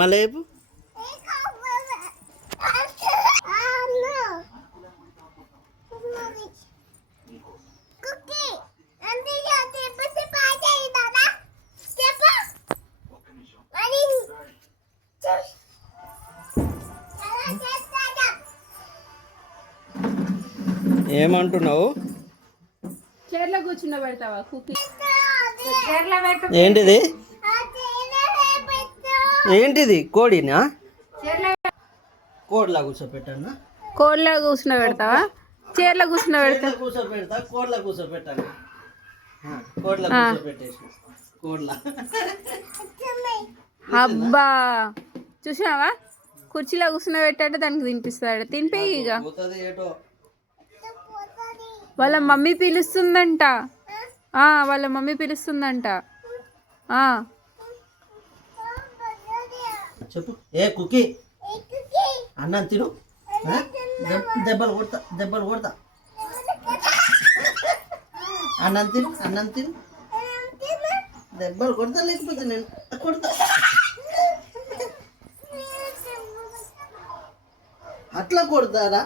మలేపు ఏమంటున్నావు? చైర్లో కూర్చున్న పెడతావా కుక్కీ? ఏంటిది ఏంటిది? కోడినా? కోడిలా కూర్చోపెట్టాను. కోడిలా కూర్చున్న పెడతావా? చైర్లో కూర్చున్న పెడతా. కూర్చోపెడతా. కోడిలా కూర్చోపెట్టాను. కోడిలా కూర్చోపెట్టేసి కోడిలా. అబ్బా చూసినావా? కుర్చీలో కూర్చున్న పెట్టాడు, దానికి తినిపిస్తాడు. తినిపి ఇక. వాళ్ళ మమ్మీ పిలుస్తుందంట. వాళ్ళ మమ్మీ పిలుస్తుందంట. చెప్పు. ఏ కుక్కీ అన్నం తిను. దెబ్బలు కొడతా. అన్నం తిను. దెబ్బలు కొడతా, లేకపోతే నేను కొడతా. అట్లా కొడతారా?